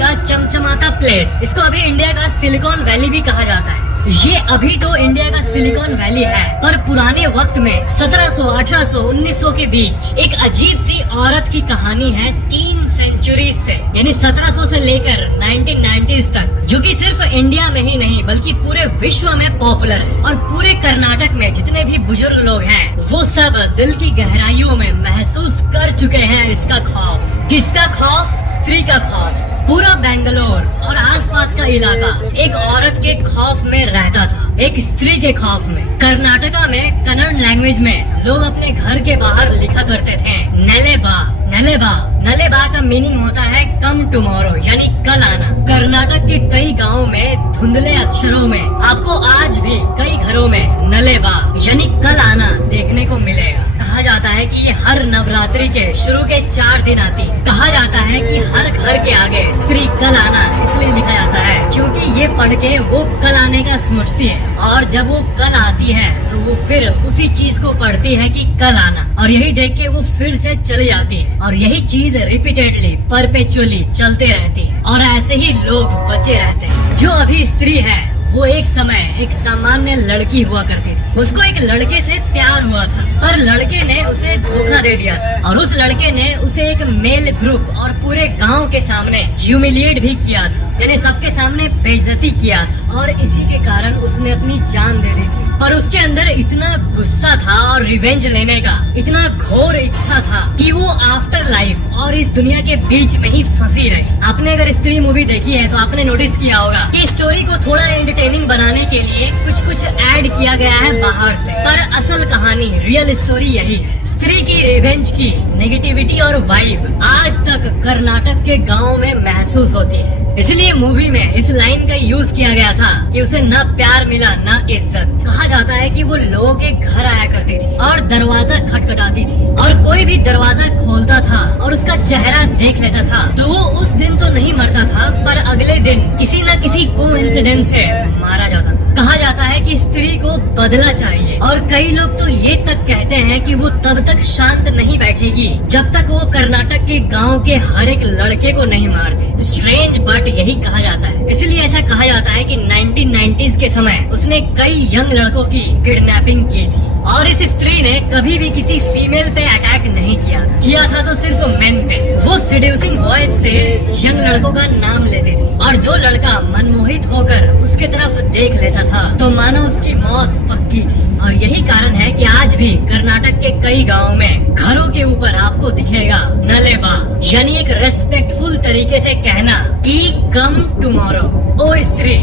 का चमचमाता प्लेस। इसको अभी इंडिया का सिलिकॉन वैली भी कहा जाता है। ये अभी तो इंडिया का सिलिकॉन वैली है, पर पुराने वक्त में 1700, 1800, 1900 के बीच एक अजीब सी औरत की कहानी है 3 सेंचुरी से, यानी 1700 से लेकर 1990s तक, जो कि सिर्फ इंडिया में ही नहीं बल्कि पूरे विश्व में पॉपुलर है। और पूरे कर्नाटक में जितने भी बुजुर्ग लोग हैं वो सब दिल की गहराइयों में महसूस कर चुके हैं इसका खौफ। किसका खौफ? स्त्री का खौफ। पूरा बेंगलोर और आसपास का इलाका एक औरत के खौफ में रहता था, एक स्त्री के खौफ में। कर्नाटका में कन्नड़ लैंग्वेज में लोग अपने घर के बाहर लिखा करते थे नेलेबा। नेलेबा नलेबा का मीनिंग होता है कम टुमारो, यानी कल आना। कर्नाटक के कई गांवों में धुंधले अक्षरों में आपको आज भी कई घरों में नलेबा यानी कल आना देखने को मिलेगा। कहा जाता है कि ये हर नवरात्रि के शुरू के 4 दिन आती है। कहा जाता है कि हर घर के आगे स्त्री कल आना इसलिए लिखा जाता है क्योंकि ये पढ़ के वो कल आने का सोचती है, और जब वो कल आती है तो वो फिर उसी चीज को पढ़ती है कि कल आना, और यही देख के वो फिर से चली जाती है। और यही चीज रिपीटेडली परपेचुअली चलते रहती है, और ऐसे ही लोग बचे रहते हैं। जो अभी स्त्री है वो एक समय एक सामान्य लड़की हुआ करती थी। उसको एक लड़के से प्यार हुआ था, पर लड़के ने उसे धोखा दे दिया था, और उस लड़के ने उसे एक मेल ग्रुप और पूरे गांव के सामने ह्यूमिलिएट भी किया था, यानी सबके सामने बेइज्जती किया था, और इसी के कारण उसने अपनी जान दे दी थी। पर उसके अंदर इतना गुस्सा था और रिवेंज लेने का इतना घोर इच्छा था कि वो आफ्टर लाइफ और इस दुनिया के बीच में ही फंसी रही। आपने अगर स्त्री मूवी देखी है तो आपने नोटिस किया होगा कि स्टोरी को थोड़ा एंटरटेनिंग बनाने के लिए कुछ ऐड किया गया है बाहर से, पर असल कहानी रियल स्टोरी यही है। स्त्री की रिवेंज की नेगेटिविटी और वाइब आज तक कर्नाटक के गाँव में महसूस होती है। इसलिए मूवी में इस लाइन का यूज किया गया था कि उसे न प्यार मिला न इज्जत। कहा जाता है कि वो लोगों के घर आया करती थी और दरवाजा खटखटाती थी, और कोई भी दरवाजा खोलता था और उसका चेहरा देख लेता था तो वो उस दिन तो नहीं मरता था, पर अगले दिन किसी न किसी कोइंसिडेंस से मारा जाता था। कहा जाता है कि स्त्री को बदला चाहिए, और कई लोग तो ये तक कहते हैं कि वो तब तक शांत नहीं बैठेगी जब तक वो कर्नाटक के गांव के हर एक लड़के को नहीं मारती। स्ट्रेंज बट यही कहा जाता है। इसलिए ऐसा कहा जाता है कि 1990s के समय उसने कई यंग लड़कों की किडनैपिंग की थी, और इस स्त्री ने कभी भी किसी फीमेल पे अटैक नहीं किया था तो सिर्फ मेन पे। वो सीड्यूसिंग वॉइस से यंग लड़कों का नाम लेती थी, और जो लड़का मनमोहित होकर उसके तरफ देख लेता था तो मानो उसकी मौत पक्की थी। और यही कारण है कि आज भी कर्नाटक के कई गाँव में घरों के ऊपर आपको दिखेगा नलेबा, यानी एक रेस्पेक्टफुल तरीके से कहना कि कम टुमारो, ओ स्त्री